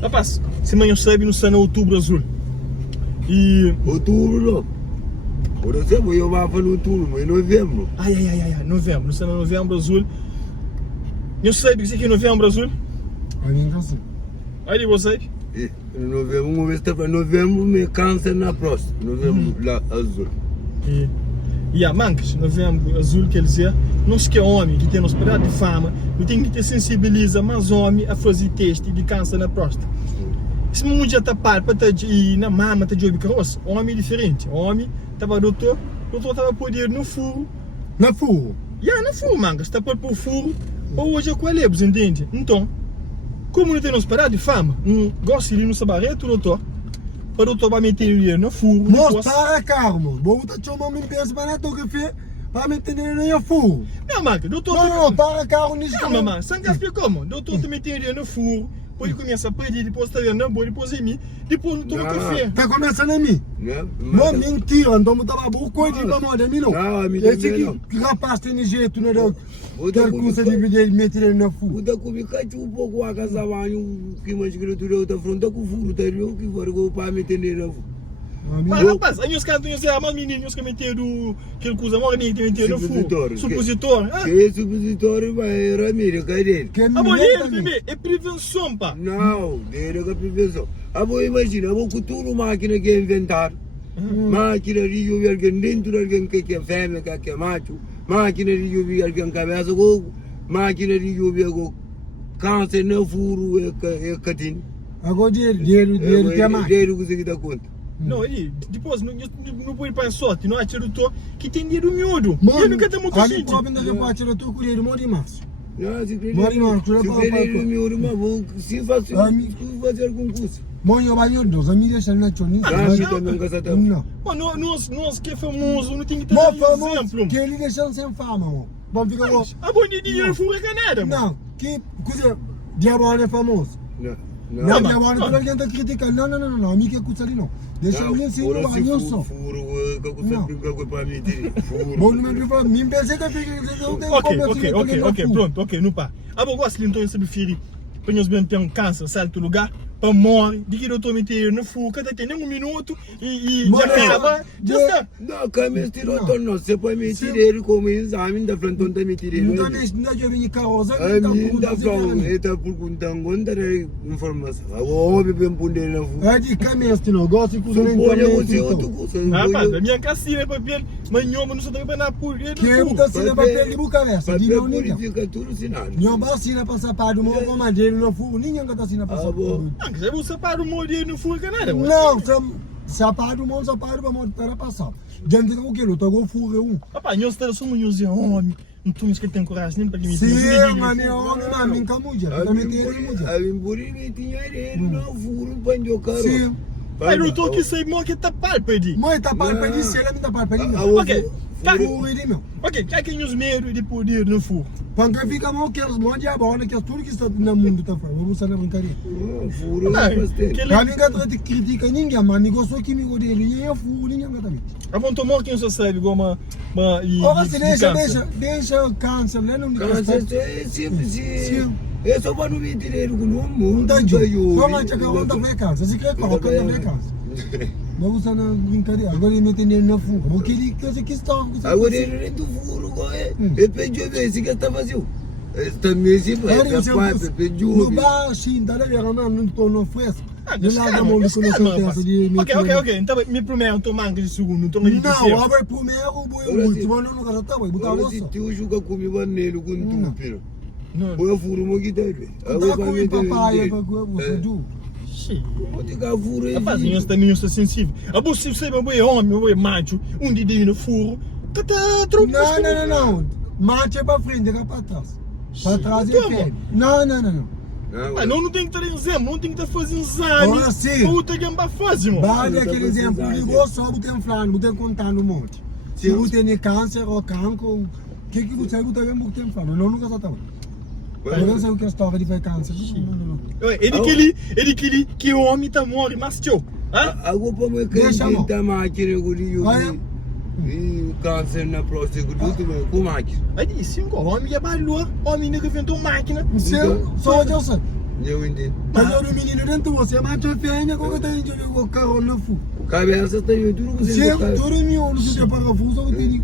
Rapaz, semana eu sabe no sana Outubro Azul. E... Outubro não. Por exemplo, eu vou falar outubro, mas novembro. Ai, novembro, no sana Novembro Azul. Eu sabe que isso aqui é Novembro Azul? Aí você? Novembro, uma vez para novembro, me cansa na próxima. Novembro lá azul. E a Mancas, Novembro Azul, quer dizer, nós que é homem, que tem nos pedaços de fama, não tem que te sensibiliza mais homem a fazer teste de câncer na próstata. Se uma mulher está para ir na mama, está de carroça, homem é diferente. Homem estava doutor estava poder no furo. Na furo? No furo, Mancas, está por furo, ou hoje é com a lebos, entende? Então, como não tem nos pedaços de fama, não gosta de ir no sabareto, doutor. Para o doutor vai meter ele no furo. Mostra, calma. Vou botar o nome de peça para não que para meter ele no furo. Não, Mancas, doutor. Não, para carro nisso. Não, mamãe, sem gastar como? Doutor te meter ele no furo. Depois ele começa a perder, depois está vendo na boa, depois em mim, depois não toma café. Tá começando em mim? Não, mentira, não estava bom, coisa de mamãe de mim não. Esse aqui, que rapaz tem jeito, não é? Quer custa de meter ele no furo. O da comica um pouco a casa vai que mais que tu da fronta com furo, tá vendo que for para meter ele no furo. Mas rapaz, aí os caras estão dizendo, mas meninos que meteram aquele coisa, mas nem meter no furo. Supositório. Que supositório vai Ramiro, cadê? Ah, bom, é prevenção, pá. Não, dele é prevenção. Ah, bom, imagina, vou com tudo máquina que inventar. Máquina de jogar dentro de alguém que é fêmea, que é macho. Máquina de jogar alguém cabeça, máquina de jogar câncer no furo, é catinho. Agora dinheiro que é mais. Dinheiro que você dá conta. Não, ele, depois, não pode ir para a sorte, não é doutor que tem dinheiro miúdo. Mano, ele nunca tem muito ali sítio. problema da parte do teu colher, mori mais. Não, se Mori miúdo, mas vou se fazer concurso. Mãe, eu vou dos amigos da nacional. Não. Mas nós que é famoso, não tem que ter Mas um famoso, exemplo. que ele deixa sem fama, mano. Vamos ficar com... A bom de dinheiro foi nada, mano. Não, que coisa, diabo é famoso. Não, diabo não tem alguém que critica. Não, a mim que é coisa ali não. Deixa eu ensinar o banho só. Furo, que você brinca com para mim, furo. Bom, não me fala, me pensei que eu tenho Ok, pronto, não pá. A bom gosto de então se preferir, para nós bem ter um câncer, certo lugar, para morrer, de que eu estou meter no fogo, cada tem nem um minuto e já acaba, já está. Não, como este doutor não, você pode meter ele como exame da frente, não meter ele. Não já vem carroça, está perguntando onde é informação. Agora bem poder ele no fogo. É de caminho este negócio que você outro coisa. Rapaz, a minha casinha é papel, mas não sei também na polícia. Que é muita cena papel de bucaresta, de não ninguém. Purifica tudo sinal. Não vacina para sapar do meu comandeiro no fogo, ninguém está assinando para sapar. Você vai separar o molho no fogo, nada. Não, sapar do mundo, sapar do mundo para passar. Gente, o que eu tô fogo um. Rapaz, nós somos homem, não temos que ter coragem nem para me sim, mas é homem, mas me camuja, também tem ele muja. A mim por ele tinha ele no furo para o carro. Sim. Mas não estou aqui sem mão que tá palpado. Mãe, tá palpado, se ele me tá palpado. Ok. Meu. Ok, já que nos medo de poder no fogo. Quando fica mal, que eles mandam a bola, que é tudo que está no mundo tá fora. Vamos usar na brincadeira. Furo, não ninguém te critica ninguém, mas me gostou que me gostei. Ninguém é furo, ninguém também. A bom tomar quem você sabe, como você deixa o câncer, né? Não sim. É só para não me tirar o nome. Como é que a onda vai câncer? Se quer colocar a onda vai câncer. Vamos usar na brincadeira. Agora ele mete nele na fuga. Porque ele quer que está. Agora ele não furo, é pediu ver se que está vazio. Também se vai, capaz, pediu. No baixo, ainda deve arrumar, não estou no fresco. Ok, então me prometo tomar de segundo, não estou me dizendo. Não, abre primeiro, o último, não gasta também, botar o se tu joga comigo nele com tu, piro. Não. Eu furo mo que deve. Agora com papai, eu rapaz, nós também somos sensíveis. A você é homem, ou é macho, um dedinho no furo, Não. Macho é para frente, é para trás. Para trás é feio. Não. Mas não tem que ter exemplo, não tem que estar fazendo exame. Olha sim. Puta que é para fazer, mano. Vale aquele exemplo, ligou só, você falando, você contando um monte. Se você tem câncer ou cancro, o que você tem falando? Não, nunca só tá. Eu não sei o que é história de câncer. Não. Ele que o homem tá morto, mas tio. Agora para me acreditar máquina, e câncer na próstata, tudo com máquina. Aí disse, o homem é balua, o homem que inventou máquina. Só eu sei. Eu entendo. Mas o menino dentro de você, mas tu fez ainda quando tem o carro no fogo. Cabeça tem eu tudo Se eu dormi, não se tem parafuso, eu tenho.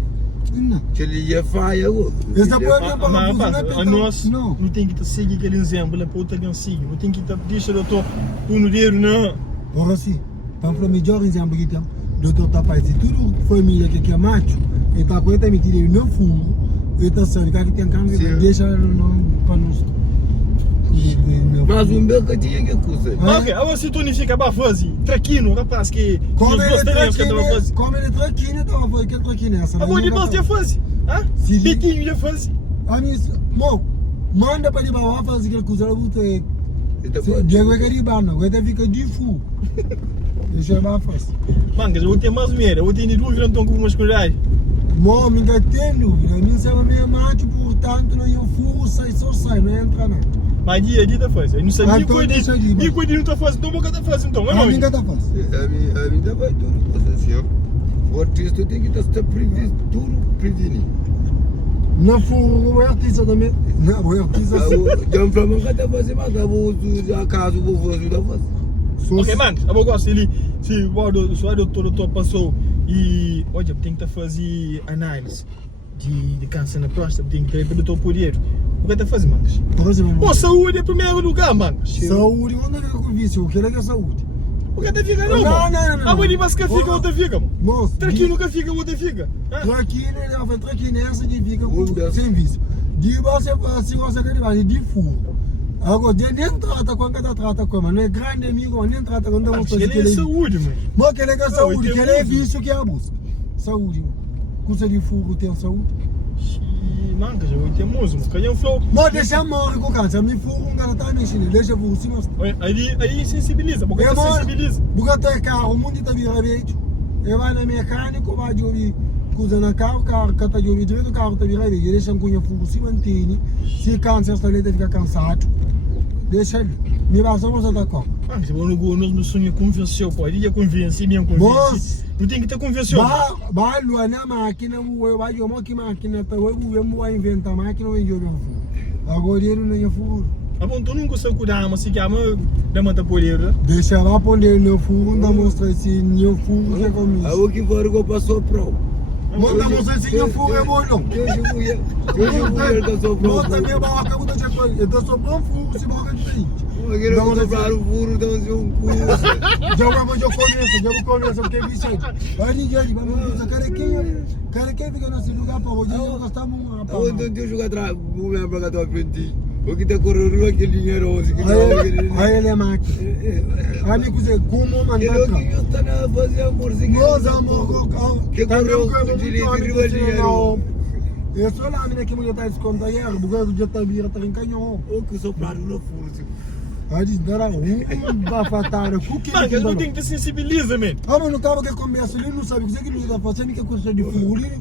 Não. que ele ia faia agora. Essa pode Mas, ter parafuso, não é a pedal. nós Não. não tem que seguir aquele exemplo, para outra não seguir. Não tem que deixar o teu dinheiro, não. Ora sim, para o melhor exemplo que tem, doutor Tapai, se tudo família que é macho, e está com ele tirei no fundo, e está sendo que tem câmbio, deixa para nós. Mas o meu que tinha que coisa. Ok, agora se tu não fica para fazer, traquino, rapaz, que Como nós ele gostaríamos que estava fazendo. como ele traquina, estava fazendo que traquina essa. A boa de nós de fazer, ah? Sim. Biquinho de fazer. A mim, bom, manda para ele para fazer aquela coisa, eu vou ter. Então, Diego é caribano, agora fica de fu. Deixa eu fazer. Mangas, eu vou ter mais medo, eu vou ter dúvida então com umas coisas. Mó, me ainda tem dúvida, não sei a minha macho, portanto, não ia fu, só sai, não entra não. Mas dia tá fazendo. Eu não sei nem então deixa coisa ali, de mas- não está fazendo, então boca está fazendo então. A mim ainda faz. a mim vai tudo coisa assim, ó. O artista tem que estar previsto, tudo prevenido. Na fu, o artista também. Não, o artista sim. Já me falou que está fazendo, mas a casa o vou fazer, não fazer. Ok, Mangas, eu gosto ele, se o doutor passou e, olha, tem que fazer análise de câncer na próstata, tem que ter para o teu poder. O que está fazendo, Mangas? Por exemplo, Pô, saúde é primeiro lugar, Mangas. saúde, onde é que eu vício? O que é que é saúde? O que está ficando, não, Não, mano? não, não. A mãe de masca fica, outra fica, mano. Moço, Tranquilo nunca fica, outra fica. traquina, ele vai traquina essa que fica Onde? sem vício. De você, se você quer levar de fu. Agora, nem trata com cada trata com, mas não é grande amigo, nem trata com Mangas, ele é saúde, mano. Mas que ele é saúde, tem que ele é uso. vício que é a busca. Saúde, mano. Custa de fogo tem saúde. Mangas, eu tenho música, cadê o flow? Mas deixa morrer com câncer, me fogo um cara tá mexendo, deixa fogo, sim, mas. Aí sensibiliza, porque É, tá sensibiliza. porque tem carro, o mundo está virando veio. Ele vai na mecânico, vai de ouvir coisa na carro, o carro está de ouvir direito, o carro está virando veio. Deixa um cunha fogo, se mantém. Se câncer está ali, fica cansado. Deixa ele. Me basta você tá com. Mangas, eu não sonho convenceu, pô. Ele ia convencer, mesmo Moço. convencer. Não tem que ter convencido. Vai lá na máquina, vai de uma que máquina, vai inventar máquina, vai jogar fogo. Agora ele não é fogo. Ah, bom, tu nunca sabe cuidar, mas se quer, mas dá mata por ele, né? Deixa lá poner no fogo, não mostra esse no fogo que é comigo. A o que for que passou pro. Manda mostrar esse no fogo é bom, não. Eu mulher que sou pro. Mostra minha barra, acabou de dizer, eu tô sobrando fogo, se barra diferente. Eu quero comprar o furo, então um cu. Já conheço, porque é viciante. Aí ninguém, vamos dizer, cara, quem fica nesse lugar para hoje, eu gostava muito, rapaz. Onde eu jogo atrás, vou me lembrar que eu tô frente. O que tá correndo aquele dinheiro hoje que Aí ele é máquina. Aí me dizer, como mandar ele cá? que eu estou a fazer amor sem Meus amor, que correu com direito de dinheiro. eu sou lá, menina, que mulher está desconto aí, porque eu já está vira, está em canhão. O que sopraram no furo. Aí diz, dará bafatada, Mangas, não tem que te sensibiliza, man. Ah, mas no carro que começa ali, não sabe o que ele está fazendo, que é coisa de fogo ali.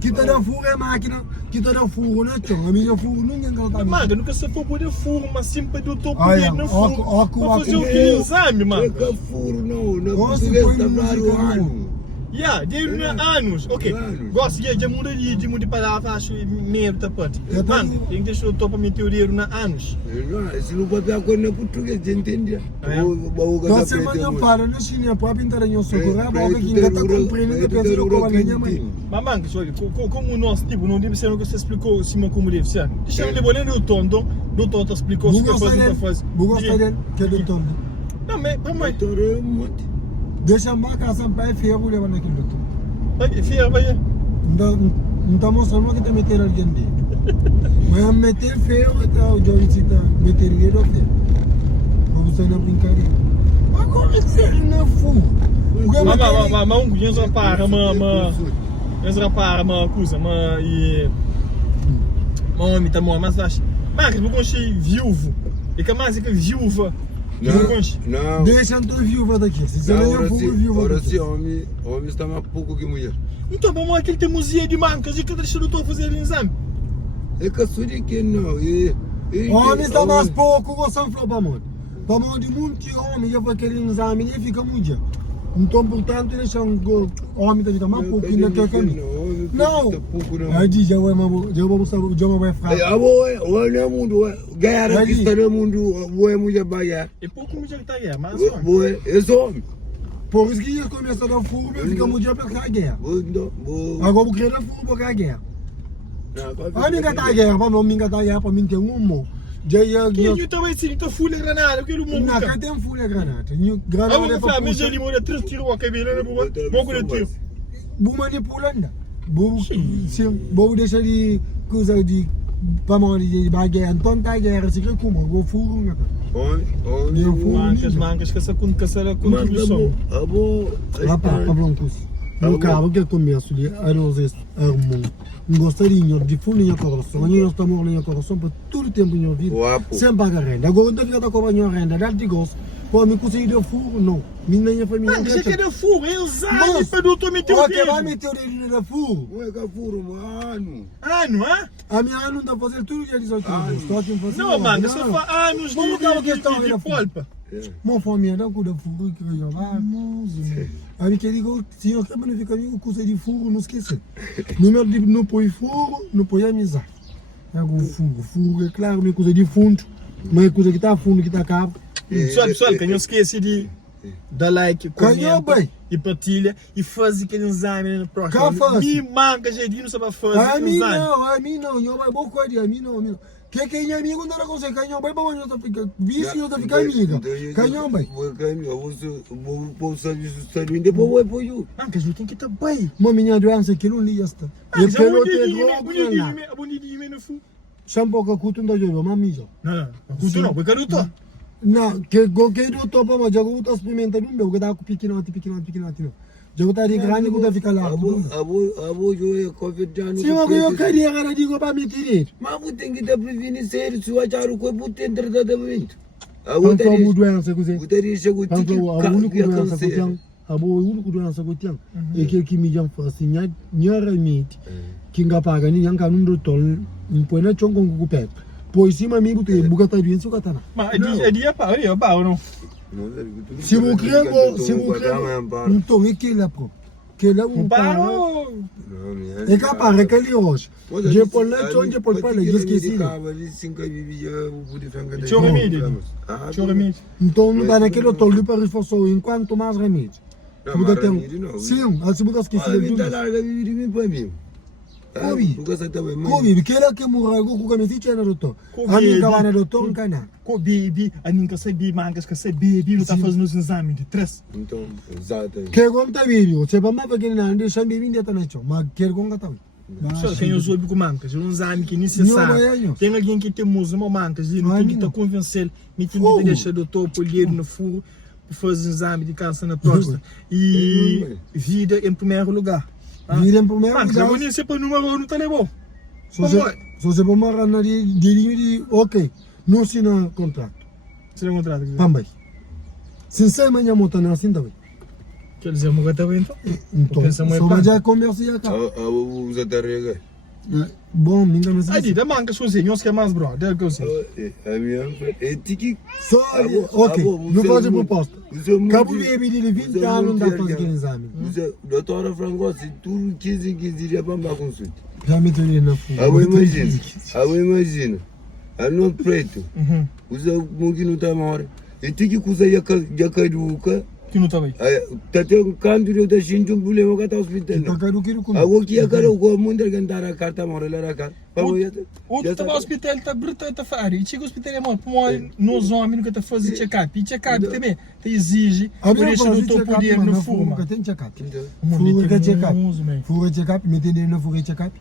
Que tá dando fogo é máquina, que tá dando fogo, né, tchau? A minha fogo ninguém tá Mangas, nunca se for poder furo, mas sempre do topo Ai, dele no ó, furo. ó, Pra fazer ó, o que exame, Não mano. é furo, não. Não é Nossa, português, foi tá música, claro, não. ano. Yeah, dele não é anos. Ok, Anos. gosto de mudar de mudar palavra, acho meio tapante. Eu tô- Mano, tem que deixar o topo a minha teoria na anos. Se não pode ter coisa em português, já entende? Você manda para na China, pode pintar em socorro, a boca que ainda tá compreendendo que pensa que a linha, mãe. Mas, Mangas, olha, como nós, tipo, não deve ser o que você explicou, Simão, como deve ser. Deixa eu lembrar do tonto, do tonto explicou o que faz, o que faz. Bugosta dele, que é do Tom. Não, mas, Doutor, é muito. Deixa a marca essa pai feia, vou levar naquele doutor. filha, vai. Não tá mostrando que tá metendo alguém dentro. Mas meter feio, o Johnny se tá metendo ele ou feio. Vamos sair na brincadeira. Agora ele não é fogo. Mas um dia repara, mas repara, uma coisa, mas e homem tá bom, mas acho, mas eu gostei viúvo, e que mais é que viúva, Não. Deixa a tua viúva daqui. Se você não é fogo, viúva Agora daqui. sim, homem está mais pouco que mulher. então vamos aquele tem museu de mancas e que deixa o doutor fazer exame. É que sou de que não. Homem está mais pouco, você não falou para mim. Para mim, de muito homem, eu vou querer exame e fica muito. Então, portanto, deixa um homem está mais pouco, ainda quer caminho. Não. Aí já vai fraco. Olha mundo, ganhar aqui está no mundo, boa mulher baia. E pouco mulher que tá aí, mas Boa, é só. Por isso que eles começam a dar fogo, mas fica muito para cá a guerra. Agora o que é fogo para a guerra. Ah, ninguém tá a guerra, para mim tá a guerra, para mim tem um já eu também sim, tô full de granada, eu quero muito. Não, cá tem full de granada. Granada é para mas ele mora 3 tiros a cabelo, né, boa? Pouco de tiro. Bu manipulando. Bu deixa de coisa de para morrer de bagueira, então tá a guerra, se que como, go fogo, né? Mancas que essa contribuição. Lá para Blancos. No carro que começo de aerosés armou. Gostaria de fundo coração, nós estamos em coração por todo o tempo em vida. Sem pagar renda. Agora não fica com a renda, dá de gosto. Pô, me consegui de furo, não. Minha família. Mas você quer de furo, eu usava para o doutor meter o dedo. Ok, vai meter o dedo no furo. Ué, que furo, mano. Ano, hã? A minha ano está fazendo tudo que eles estão Não, mano, você faz anos de polpa. Uma família não cuida de furo que eu já aí que digo, se eu quero ficar amigo, coisa de furo, não esqueça. Número de não põe furo, não põe amizade. Furo é claro, não é coisa de fundo, mas é coisa que está fundo, que está cabo. Pessoal, que não esquece de dar like, comenta e partilha e faz aquele exame no próximo. Me manca, gente, não sabe fazer. A mim não, eu vai boa coisa, a mim não. Que é amigo não consegue, canhão vai para onde eu tô ficando, vice eu tô ficando amiga. Canhão vai. Vou serviço servindo depois vai para o Manca, eu tenho que estar bem. Uma minha doença que não liga esta. Eu pelo te droga. Shampoo que custo não jogo, mamija. Não, custo não, porque eu tô. Não, que do topo, mas já vou experimentar um meu, que dá com pequeno. Já vou estar de grande, vou ficar lá. Abo joia coffee já no. Se eu queria cara digo para me tirar. Mas você tem que te prevenir sério, se o achar o corpo tem tratamento. Abo tem doença que você. Você chegou a ter abo único doença que tem. É que me jam assim, nha remite. Que paga ni yang kanun do tol, põe na chong com pé. Pois sim, amigo, tem buga tá doença o katana. Mas é dia para, ou não? Se vous criez, então é que lá pro. Que lá um paro. É capaz que ele hoje. Je peux lá, je peux pas le esqueci. Tio remédio. Então não dá naquele tol de para reforçar enquanto mais remédio. Sim, assim você esqueci de tudo. Kobi, kela ke murago ku kame ficha na doutor. Ami ka na doutor kana. Ko baby, aninka sai baby, mangas que sai baby, não tá fazendo os exames de stress. Então, exato. Que conta vídeo, se ba ma porque na ande shan baby ndeta na cho, mas que conta tá. Só quem eu soube com mancas, um exame que necessário. Tem alguém que tem uma mancas e não tem que estar convencendo, me tem que deixar doutor polheiro no furo, fazer exame de câncer na próstata e vida em primeiro lugar. Vida em primeiro lugar. Mas você põe número no telefone. Se você pode marcar na de ok, não assina contrato. Assina contrato. Também. Sinceramente, minha moto não assim também. Quer dizer, uma coisa também então. Só já começa e acaba. Usa da rega. Bom, me engano assim. Aí, da manca sozinho, que é mais bro, deve que eu sei. É tiki. Só, ok, não faz proposta. Cabo de de 20 anos não dá para fazer aquele exame. Doutora Franco, se tu 15 dias para uma consulta. Já me tenho na fuga. Imagina. Ano preto. Usa um que não está mora. E tiki que usa já caduca. Que não está bem. Até um canto de outra gente um problema que está hospital. Está caduca com. Agora que a cara o mundo que andar a carta mora lá cá. Outro está hospital está bruto está fora. E chega o hospital é morto, porque nós homens nunca está fazendo check-up. E check-up também te exige por isso do teu poder no furo. Tem check-up. Fuga check-up. Fuga check-up, meter na fuga check-up.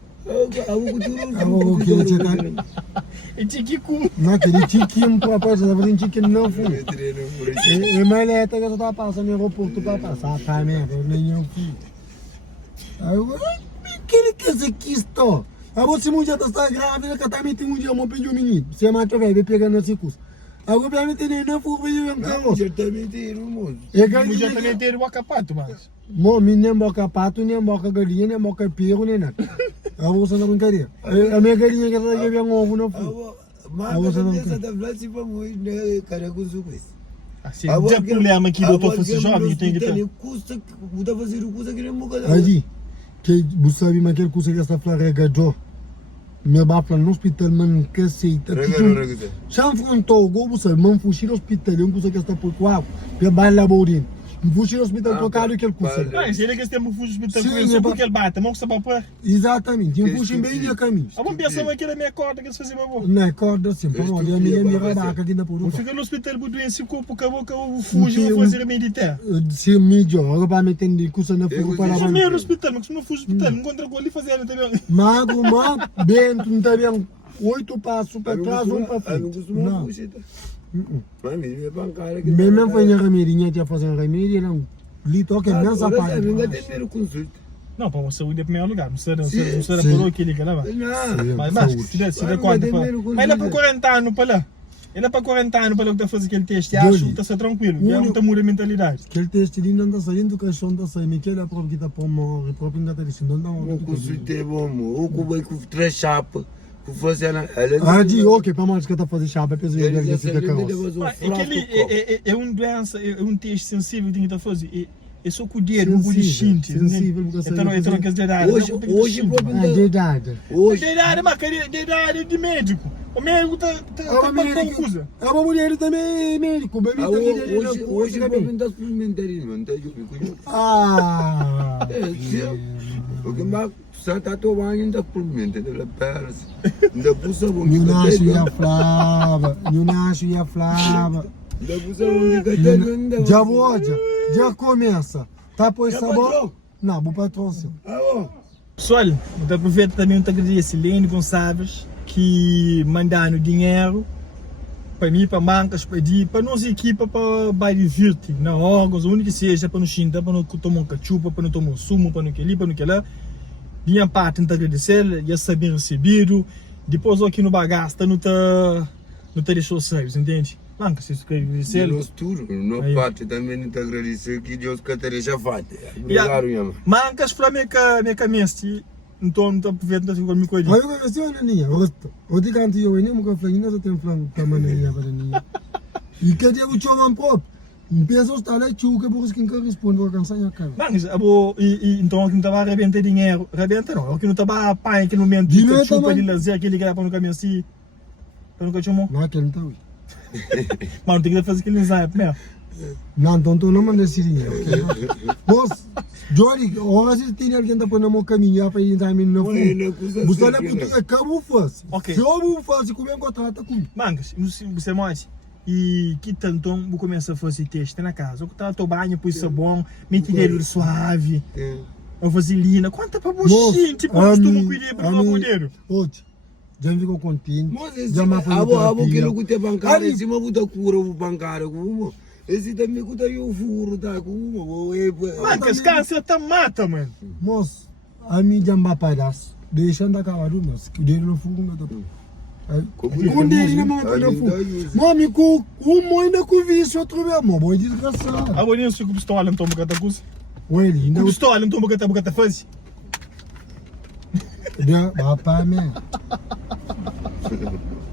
Agora que check-up. E tiquico. Não, aquele tiquinho para passar, vai ter tiquinho não fui. E mais é que eu tá passando no aeroporto para passar, tá mesmo, nem eu fui. Agora, que se quisto. Agora se mulher está grávida, que tá metendo um dia uma pediu menino. Se mata vai pegando esse curso. Agora para meter na fuga eu não quero. Já também tem moço. Já também tem o acapato, mas. Mo, nem boca pato, nem boca galinha, nem boca perro, nem nada. Agora você não brincadeira. A minha galinha que ela já um ovo no fundo. Mas essa da Vlad para muito, né, cara, com isso. Assim, o problema que o doutor fosse jovem, tem que ter. Custa, o da fazer o custa que não muda. Ali. Que você sabe mais aquele coisa que esta flor regajou. Me bafla no hospital man que sei. Regă. Și-am frontou, go să mă fuși în hospital, eu cu esta por qual, pe bani la borin. Mă fuși în hospital pe care aquele coisa. Mas ele que tem um fuso hospital Sim, com isso, é porque ele bate, não que você vai Exatamente, eu fuși în bem de caminho. A bom pensar que ele me acorda que eles fazem uma boa. Não é corda assim, para onde a minha rabaca aqui na por Não fica no hospital por doença, o corpo acabou que eu fujo, eu vou fazer a meditar. Se melhor, agora para meter de coisa na fogo para Mas lá. mesmo no hospital, mas não fujo hospital, não encontra com ele fazendo também. Mago, bem, tu não tá bem. 8 passos para trás, para Ai, nu frente. costumă Não. fușită. Mami, e bancare. Mesmo foi na remédio, tinha fazer remédio, não. Lito que não Ora, sabe. ainda tem primeiro consulta. Não, para uma saúde é primeiro lugar, não será Sim. por aquele que leva. Não. Mas se der conta, mas ele é para 40 anos para lá. Ele é para 40 anos para lá que está fazendo aquele teste, e acho que está tranquilo, e não está muda a mentalidade. Aquele teste ali não está saindo, que a sonda sai, mas aquele é próprio que está por morrer, próprio que está dizendo, não dá Nu consulte bom, o cu băi cu treșapă, cu făseana. Adi, ok, para mais que está fazendo chapa, penso eu que fica carroça. É que ele é doença, é teste sensível que está fazendo. É só com o dinheiro, não com o destino. Então não quer dizer nada. Hoje Ah, de idade. Hoje. De idade de médico. O médico está com coisa. É uma mulher também, médico, bem Hoje vorbim de suplimentării, mă, te iubi cu eu. Ah. Porque mă, s-a tatuat în suplimente de la pers. De pusă vom. Nu nașu ia flava, nu nașu ia flava. De pusă vom că te gândă. Já voja, já começa. Tá pois sabor? Não, o patrão seu. Alo. Pessoal, eu aproveito também para agradecer a Silene Gonçalves que mandaram dinheiro para mim, para Mancas, para nossa equipa, para Bairro Virte, na órgãos, o único que seja, para não xintar, para não tomar cachupa, para não tomar sumo, para não que ali, para não que lá. Minha parte, não agradecer, já sabia recebido. Depois aqui no bagaço, não tá deixou serviço, entende? Mancas, se quer agradecer. Los tur, no parte também não te agradecer que Deus que te deixa fate. Mancas, para minha caminho, então não tá aproveitando assim comigo ali. Aí eu gostei da ninha, gosto. O de canto eu nem me flanho, não tem flanho também ninha para ninha. E que dia o chama pop. Pensa os talé tio que por isso que não responde a canção já cara. Mancas, então aqui não tava arrebentando dinheiro, arrebenta não, aqui não tava pai naquele momento de chupa de lazer, aquele que era para no caminho assim, para no cachorro. Não aquele não tá. Mas não tem que fazer aquele ensaio primeiro. Não, então tu não manda sirinha. Boss, Jory, ora se tem alguém da põe no caminho para ir entrar no fundo. Você não pode acabou faz. Ok. Se eu faço como é contrato com. Mancas, você mais. E que tanto vou começar a fazer teste na casa. Eu tá banho, pus sabão, mentireiro suave. Eu fazer lina. Quanta para você, tipo, costuma cuidar para o poder. Ote. Já ficou contigo. Já me falou. Abo que não tem bancário, se me botar cura o bancário como. Esse também que eu furo tá como. Mancas, câncer tá mata, mano. Moço, a mim já me pedaço. Deixando acabar o nosso, que dele não fuga nada. Quando ele não manda para fuga. Mami, com um ainda com vício, outro mesmo, boi desgraçado. A bolinha se com pistola, não toma cada coisa. Ué, ainda Com pistola, não toma cada fase. Já, papai, man.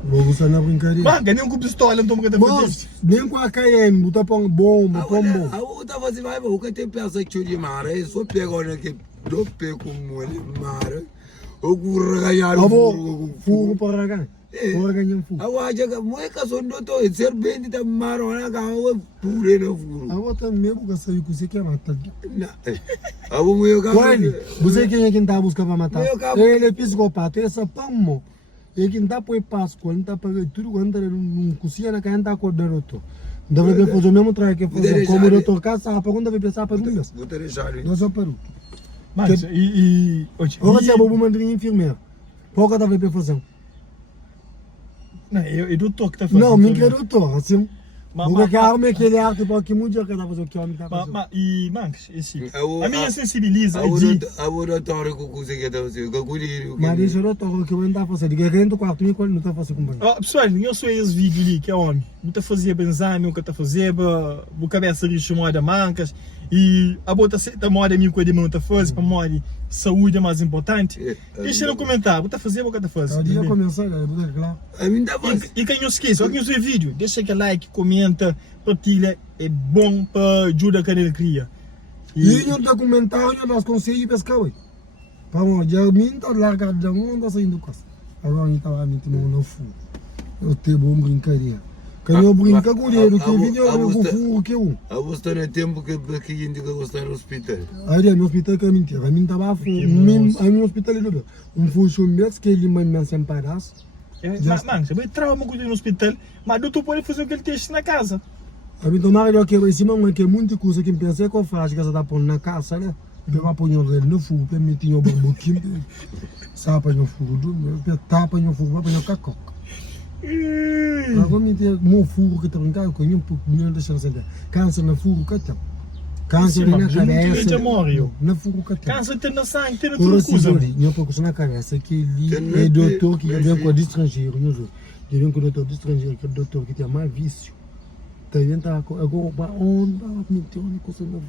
Vou gostar na brincadeira. Manga, nem com pistola, não toma cada fase. Moço, nem com a KM, botar para bomba, pombo. A outra fase vai, o que tem peça que de mare, só pega olha que do pego como ele mare. O curra ganhar o fogo para ganhar. Para ganhar fogo. A waja que moe que só não tô ser bem de maro na gawa pure no furo. A outra mesmo que saiu com você que é matar. A o meu Olha, você quem é quem tá buscando para matar? Ele é psicopata, essa pamo. E quem tá por Páscoa, ele tá pagando tudo quando ele não cozinha na casa tá acordando outro. Deve fazer o mesmo trabalho que fazer como o doutor Casa, para quando deve pensar para um. Vou ter deixado. Não só para um. Mas e Ora se a bobo mandrinha enfermeira. Pouco deve para fazer. Não, é doutor que tá fazendo. Não, me quer doutor, assim. Porque a arma é que ele arte para que muito que dá fazer o que homem tá fazendo. E Mancas, esse. A minha sensibiliza a oratório que consegue dar você, que colírio. Mas deixa eu doutor que eu ainda fazendo, que dentro do quarto me quando não tá fazendo com banho. Pessoal, eu sou esse vídeo ali que é homem. Não tá fazendo benzame, nunca tá fazendo, o cabeça de chamada Mancas. E a bota tá moda minha coisa de mão tá fazendo, para moda saúde é mais importante. Deixa no comentário, tá fazendo ou tá fazendo. O dia começar, é claro. A mim dá voz. E quem não esquece, quem não vídeo, deixa aquele like, comenta, partilha, é bom para ajudar a canal cria. E não tá comentário, nós conseguimos pescar, ué. Vamos, já me tá largado já não anda saindo com isso. Agora ele tava me tomando no fundo. Eu tenho bom brincadeira. Quando eu brinco com ele, que vídeo eu vou furo que eu. A você não tempo que indica que você está no hospital. Aí no hospital que é mentira. A mim tava furo. A mim hospital ele não funcionário que ele me sem pedaço. Mano, você vai trauma com ele no hospital, mas doutor pode fazer o que ele teste na casa. A mim tomara que eu cima que é muita coisa que pensa que eu faço que você tá pondo na casa, né? Eu vou pôr ele no fogo, para me tirar o bambuquinho, sapa no fogo, tapa no fogo, para me cacoca. Agora me tem um fogo que tá em casa, com um pouco de chance de câncer no fogo que tem. Câncer na cabeça. Na fogo que tem. Câncer tem na sangue, tem na tudo coisa. Eu pouco na cabeça que ele é doutor que vem com o estrangeiro, eu vem com o doutor estrangeiro, que é o doutor que tem mais vício. Também tá agora onde me tem uma coisa nova.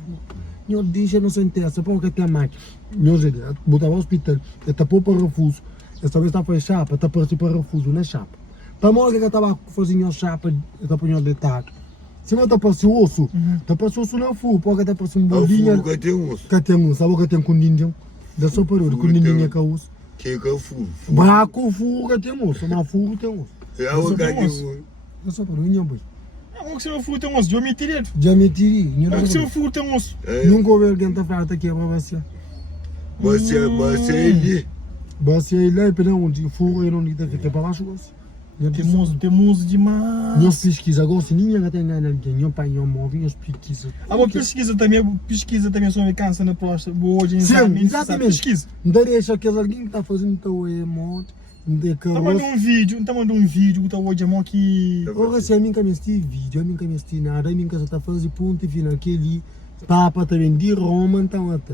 Eu deixo não sentar, porque tem a máquina. Eu já botava no hospital, eu tapou para refuso. Essa vez estava chapa, tá para para refuso, não é chapa. Para morrer que eu estava fazendo chapa, eu estava punhando deitado. Se eu tá para o osso, tá para o osso não fui, porque tá para um bolinho. Que tem osso. Que tem osso, sabe que tem cundinho? Da só para o cundinho que é osso. Que é o fogo. Mas com fogo que tem osso, mas fogo tem osso. É a outra que é só para o ninho, boy. Como que você vai furo tem um osso? Já me tirei. Já me tirei. Como que você vai furo tem um osso? Nunca houve alguém que está aqui para você. Você ele. Você ele é para onde fogo e não lida fica para baixo. Temos demais. Nós pesquisa agora, se ninguém tem nada de nenhum pai, nenhum móvel, nós pesquisa. Ah, mas pesquisa também sobre câncer na próstata. Hoje, exatamente. Pesquisa. Não deixa que alguém que está fazendo teu emote. Tá mandando um vídeo, tá hoje é que. Ora, se a mim que me este vídeo, a mim que me este nada, a mim que está fazendo ponto final aquele papa também de Roma, então até.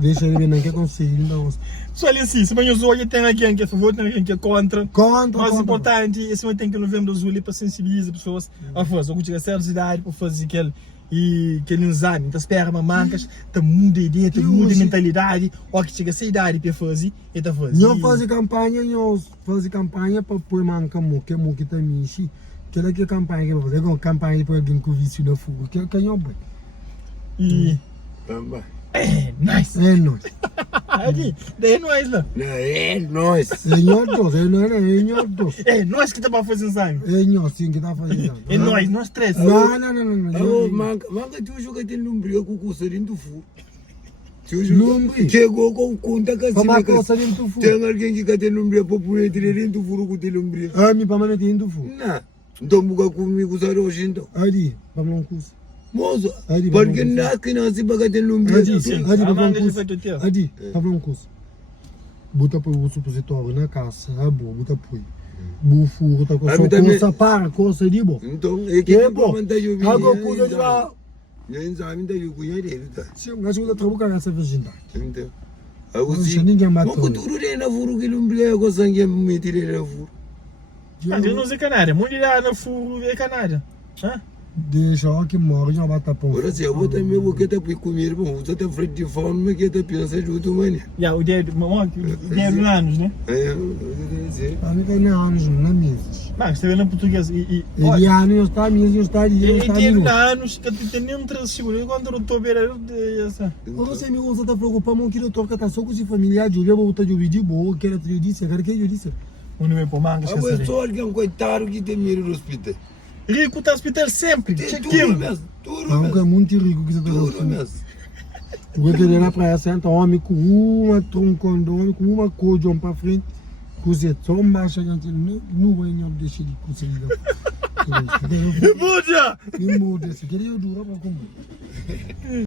Deixa ele ver, não quer conseguir, então. Só ali assim, se amanhã os olhos tem alguém que é a favor, tem alguém que é contra. Mais importante, esse momento tem que novembro azul para sensibilizar as pessoas a fazer. Eu tinha certa idade para fazer aquele. E que ele usar, então espera uma mancas, tá muda a ideia, tá muda a mentalidade, ou que chega a essa idade para fazer, e tá fazendo. Eu faço campanha para pôr manca que é que tá mexi, que é que campanha que eu vou fazer, uma campanha para alguém com vício na fuga, que é eu bem. E é nice. É nóis. Aqui, daí é nóis lá. É nós. É nós, É nós que tá para fazer sangue. é nós sim que tá fazendo. É nós três. Não. Manca tu joga tem lumbria com o coçarinho do fogo. Lumbri. Chegou com conta que Como a coisa dentro do fogo. tem alguém que tem lumbria para pôr dentro do fogo com tem lumbria. Ah, me para meter dentro do fogo. Não. Então buga comigo usar hoje então. Ali, vamos lá um curso. Moço, Adi, porque não que não se baga tem lumbria. Adi, vamos lá um curso. Bota para o supositório na casa, é bom, bota para bufo, tá com coisa para, coisa de bom. Então, é que É bom. eu Agora coisa de lá. nem sabe ainda eu conheço, tá? Se um gajo da trabuca essa virgindade. Então, Não ninguém matou. o futuro é na furo que lumbria com sangue me tirei na furo. Mas eu não sei canária, mulher na furo é canária. Deixa ó que morre já bata pão. Agora se eu vou também vou que tá por comer, bom, você tá frente de fome, que tá pensando junto, mano. Já, o dia de anos, né? Para mim tem anos, não é mesmo. Mas você vê na português e Ele anos está mesmo, está ali, ele está tem ali. anos que tem nem um trecho seguro. Quando eu estou vendo essa. Você me usa tá preocupado, mas que eu toco tá só com esse familiar, eu vou botar de vídeo boa, que era eu disse, cara que eu disse. O nome por mangas. Ah, só alguém coitado que tem medo do hospital. Rico tá hospital sempre. Tudo mesmo, Não é muito rico que você tá tudo falando. mesmo. Vou ter na praia senta homem com uma troncona, homem com uma cor de para frente, com você tão baixa que não vai nem deixar de conseguir. Muda! Não muda, se queria eu durar para comer.